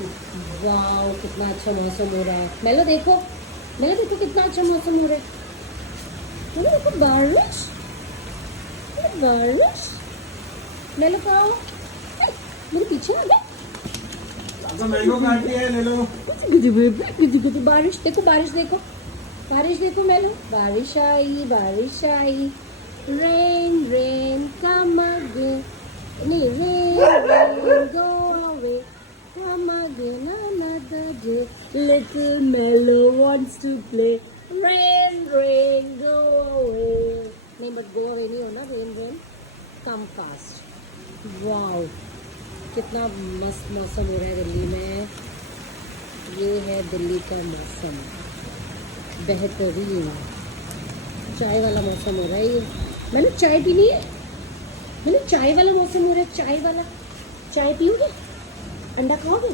वाह कितना अच्छा मौसम हो रहा है। मेलो देखो कितना अच्छा मौसम हो रहा है। मेलो देखो बारिश, बारिश। मेलो पाओ, मेरे पीछे आ गए। मैंगो काटती है, ले लो। गुदी गुदी बारिश देखो, बारिश देखो, बारिश देखो मेलो। बारिश आई, बारिश आई। रेन रेन कम अगेन, नहीं rain rain go away, come again another day. Little Mellow wants to play. Rain, rain, go away. नहीं but go away नहीं होना, rain, rain, come fast. Wow, कितना मस्त मौसम हो रहा है दिल्ली में। ये है दिल्ली का मौसम, बेहतरीन चाय वाला मौसम हो रहा है ये। मैंने चाय पीनी है, मैंने चाय वाला मौसम हो रहा है, चाय वाला। चाय पियोगे? अंडा खाओगे?